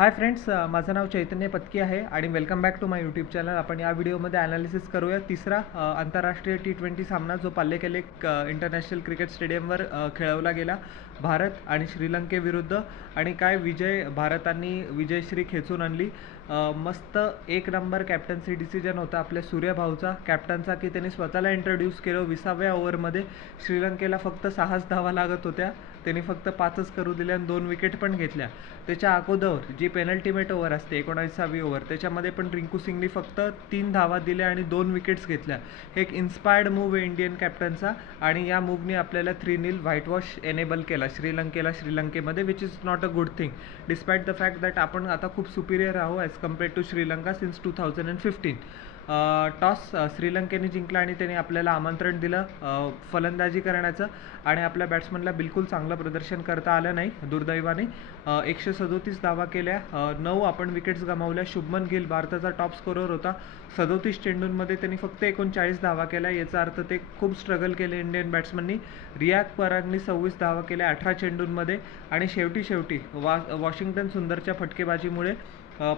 Hi friends, माझं नाव चैतन्य पत्की आहे आणि welcome back to my YouTube channel. आपण या व्हिडिओमध्ये ॲनालिसिस करूया तिसरा आंतरराष्ट्रीय T20 सामना जो पाल्लेकेले इंटरनॅशनल क्रिकेट स्टेडियमवर खेळवला गेला, भारत आणि श्रीलंकेविरुद्ध. आणि काय भारतांनी विजयश्री खेचून आणली. मस्त एक नंबर कॅप्टन्सी डिसिजन होता आपल्या सूर्यभाऊचा, कॅप्टनचा, की त्यांनी स्वतःला इंट्रोड्यूस केलं. 20व्या ओव्हरमध्ये श्रीलंकेला फक्त 6च धावा लागत होत्या, त्यांनी फक्त 5च करू दिल्या आणि 2 विकेट पण घेतल्या. त्याच्या अगोदर जी पेनल्टीमेट ओव्हर असते 19वी ओव्हर, त्याच्यामध्ये पण रिंकू सिंगनी फक्त 3 धावा दिल्या आणि 2 विकेट्स घेतल्या. हे एक इन्स्पायर्ड मूव्ह आहे इंडियन कॅप्टनचा आणि या मूव्हनी आपल्याला 3-0 व्हाईट वॉश एनेबल केला श्रीलंकेमध्ये, which is not a good thing despite the fact that आपण आता खूप सुपिरियर आहोत as compared to Sri Lanka since 2015. Toss श्रीलंकेने जिंकला आणि त्यांनी आपल्याला आमंत्रण दिलं फलंदाजी करण्याचं आणि आपल्या बॅट्समनला बिलकुल चांगलं प्रदर्शन करता आलं नाही दुर्दैवाने. 137 धावा केल्या, 9 आपण विकेट्स गमावल्या. शुभमन गिल भारताचा टॉप स्कोरर होता. 37 चेंडूंमध्ये त्यांनी फक्त 39 धावा केल्या. याचा अर्थ ते खूप स्ट्रगल केले इंडियन बॅट्समननी. रियाक परागनी 26 धावा केल्या 18 चेंडूंमध्ये आणि शेवटी वॉशिंग्टन सुंदरच्या फटकेबाजीमुळे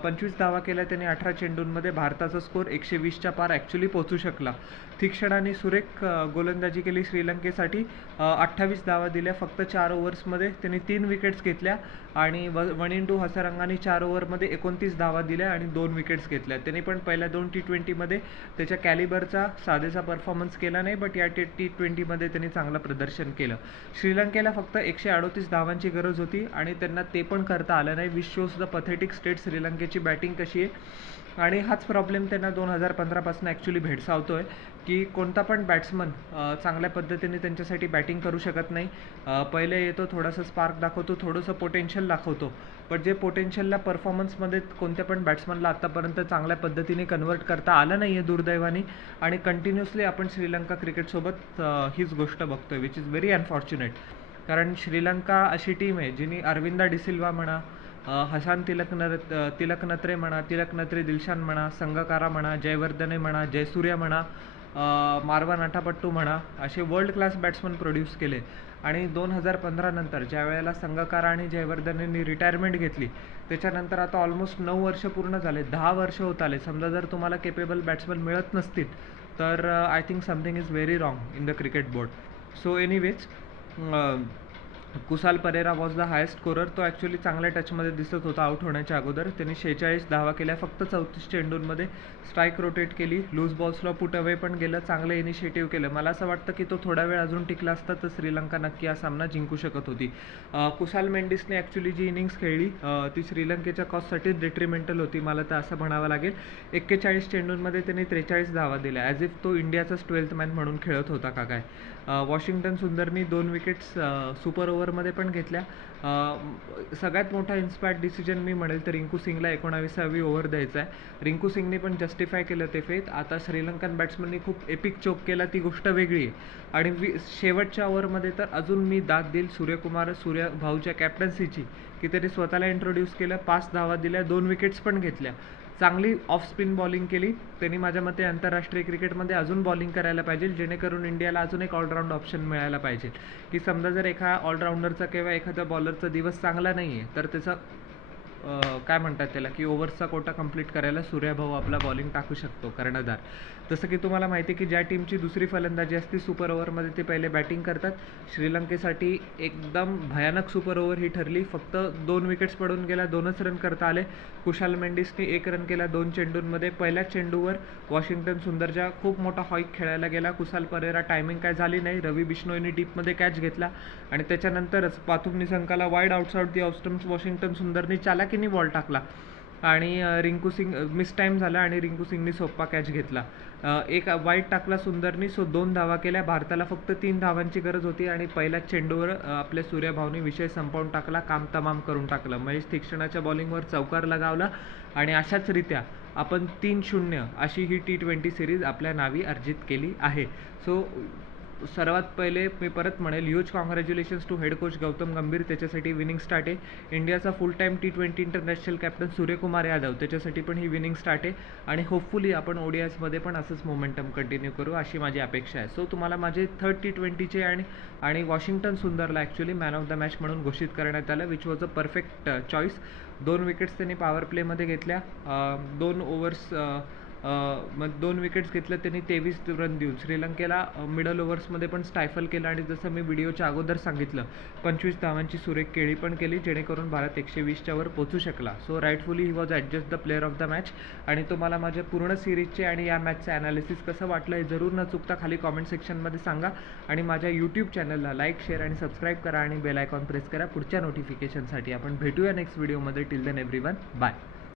25 धावा केल्या त्यांनी 18 चेंडूंमध्ये. भारताचा स्कोर 120च्या पार ॲक्च्युली पोहोचू शकला. तीक्ष्ण आणि सुरेख गोलंदाजी केली श्रीलंकेसाठी. 28 धावा दिल्या फक्त 4 ओव्हर्समध्ये. त्यांनी 3 विकेट्स घेतल्या आणि वनिंडू हसरंगाने 4 ओव्हरमध्ये 29 धावा दिल्या आणि 2 विकेट्स घेतल्या. त्यांनी पण पहिल्या 2 T20मध्ये त्याच्या कॅलिबरचा साधेसा परफॉर्मन्स केला नाही, बट या T20मध्ये त्यांनी चांगलं प्रदर्शन केलं. श्रीलंकेला फक्त 138 धावांची गरज होती आणि त्यांना ते पण करता आलं नाही. Which shows the pathetic state श्रीलंकेची बॅटिंग कशी आहे. आणि हाच प्रॉब्लेम त्यांना 2015पासून ॲक्च्युली भेडसावतो आहे की कोणता पण बॅट्समन चांगल्या पद्धतीने त्यांच्यासाठी बॅटिंग करू शकत नाही. पहिले येतो, थोडासा स्पार्क दाखवतो, थोडंसं पोटेन्शियल दाखवतो, पण जे पोटेन्शियलला परफॉर्मन्समध्ये कोणत्या पण बॅट्समनला आत्तापर्यंत चांगल्या पद्धतीने कन्वर्ट करता आलं नाही आहे दुर्दैवाने. आणि कंटिन्युअसली आपण श्रीलंका क्रिकेटसोबत हीच गोष्ट बघतोय, विच इज व्हेरी अनफॉर्च्युनेट. कारण श्रीलंका अशी टीम आहे जिने अरविंदा डिसिल्वा म्हणा, हसान तिलक नत्रे म्हणा, तिलक नत्रे दिलशान म्हणा, संगकारा म्हणा, जयवर्धने म्हणा, जयसूर्या म्हणा, मारवान अठापट्टू म्हणा, असे वर्ल्ड क्लास बॅट्समन प्रोड्यूस केले. आणि 2015 नंतर ज्या वेळेला संगकारा आणि जयवर्धनेंनी रिटायरमेंट घेतली, त्याच्यानंतर आता ऑलमोस्ट 9 वर्ष पूर्ण झाले, 10 वर्ष होत आले. समजा जर तुम्हाला केपेबल बॅट्समन मिळत नसतील तर I think something is very wrong in the cricket board. So anyways, Kusal Perera was the highest scorer. तो ॲक्च्युली चांगल्या टचमध्ये दिसत होता आऊट होण्याच्या अगोदर. त्यांनी 46 धावा केल्या फक्त 34 चेंडूंमध्ये. स्ट्राईक रोटेट केली, लूज बॉल्सला पुट अवे पण गेलं, चांगलं इनिशिएटिव्ह केलं. मला असं वाटतं की तो थोडा वेळ अजून टिकला असता तर श्रीलंका नक्की हा सामना जिंकू शकत होती. कुसाल मेंडिसने ॲक्च्युली जी इनिंग्स खेळली ती श्रीलंकेच्या कॉस्टसाठी डेट्रिमेंटल होती, मला तर असं म्हणावं लागेल. 41 चेंडूंमध्ये त्यांनी 43 धावा दिल्या, ॲज इफ तो इंडियाचाच 12th मॅन म्हणून खेळत होता का काय. वॉशिंग्टन सुंदरनी 2 विकेट्स सुपर ओव्हरमध्ये पण घेतल्या. सगळ्यात मोठा इन्स्पायर्ड डिसिजन मी म्हणेल तर रिंकू सिंगला 19वी ओव्हर द्यायचा आहे. रिंकू सिंगने पण जस्टिफाय केलं ते फेथ. आता श्रीलंकन बॅट्समननी खूप एपिक चोक केला, ती गोष्ट वेगळी आहे. आणि शेवटच्या ओव्हरमध्ये तर अजून मी दाद देईल सूर्यभाऊच्या कॅप्टन्सीची, की त्यांनी स्वतःला इंट्रोड्यूस केलं, 5 धावा दिल्या, 2 विकेट्स पण घेतल्या. चांगली ऑफ स्पिन बॉलिंग केली त्यांनी. माझ्या मते आंतरराष्ट्रीय क्रिकेटमध्ये अजून बॉलिंग करायला पाहिजे, जेणेकरून इंडियाला अजून एक ऑलराऊंड ऑप्शन मिळायला पाहिजे. की समजा जर एका ऑलराऊंडरचा किंवा एखाद्या बॉलरचा दिवस चांगला नाही आहे तर त्याचा काय म्हणतात त्याला, की ओव्हर्सचा कोटा कंप्लीट करायला सूर्यभाऊ आपला बॉलिंग टाकू शकतो, कर्णधार. जसं की तुम्हाला माहिती आहे की ज्या टीमची दुसरी फलंदाजी असते सुपर ओव्हरमध्ये ते पहिले बॅटिंग करतात. श्रीलंकेसाठी एकदम भयानक सुपर ओव्हर ही ठरली. फक्त 2 विकेट्स पडून गेल्या, 2च रन करता आले. कुशाल मेंडिसने 1 रन केला 2 चेंडूंमध्ये. पहिल्याच चेंडूवर वॉशिंग्टन सुंदरच्या खूप मोठा हॉईक खेळायला गेला. कुसाल परेरा टायमिंग काय झाली नाही, रवी बिश्नोईने डीपमध्ये कॅच घेतला आणि त्याच्यानंतरच पाथुम निसंकाला wide outside the off stumps Washington सुंदरनी चालाकीने बॉल टाकला आणि रिंकू सिंग मिस टाईम झाला आणि रिंकू सिंगनी सोप्पा कॅच घेतला. एक वाईड टाकला सुंदरनी, 2 धावा केल्या. भारताला फक्त 3 धावांची गरज होती आणि पहिल्याच चेंडूवर आपल्या सूर्यभाऊने विषय संपवून टाकला, काम तमाम करून टाकलं. महेश तीक्ष्णच्या बॉलिंगवर चौकार लगावला आणि अशाच रीत्या आपण 3-0 अशी ही T20 सिरीज आपल्या नावी अर्जित केली आहे. सो सर्वात पहिले मी परत म्हणेल huge congratulations to head coach Gautam Gambhir, त्याच्यासाठी विनिंग स्टार्ट आहे. इंडियाचा full time T20 international captain Suryakumar Yadav, त्याच्यासाठी पण ही विनिंग स्टार्ट आहे. आणि होपफुली आपण ODIsमध्ये पण असंच मोमेंटम कंटिन्यू करू अशी माझी अपेक्षा आहे. सो तुम्हाला माझे थर्ड T20चे आणि वॉशिंग्टन सुंदरला actually man of the match म्हणून घोषित करण्यात आलं, which was a perfect choice. 2 wickets त्यांनी पॉवर प्लेमध्ये घेतल्या. 2 ओव्हर्स मग 2 विकेट्स घेतल्या त्यांनी 23 रन देऊन श्रीलंकेला मिडल ओव्हर्समध्ये पण स्टायफल केलं. आणि जसं मी व्हिडिओच्या अगोदर सांगितलं 25 धावांची सुरेख केळी पण केली, जेणेकरून भारत 120च्या वर पोचू शकला. So rightfully he was adjust the player of the match. आणि तुम्हाला माझ्या पूर्ण सिरीजचे आणि या मॅचचं ॲनालिसिस कसं वाटलं हे जरूर न चुकता खाली कॉमेंट सेक्शनमध्ये सांगा. आणि माझ्या यूट्यूब चॅनलला लाईक, शेअर आणि सबस्क्राईब करा आणि बेल आयकॉन प्रेस करा पुढच्या नोटिफिकेशनसाठी. आपण भेटूया नेक्स्ट व्हिडिओमध्ये. Till then everyone, bye.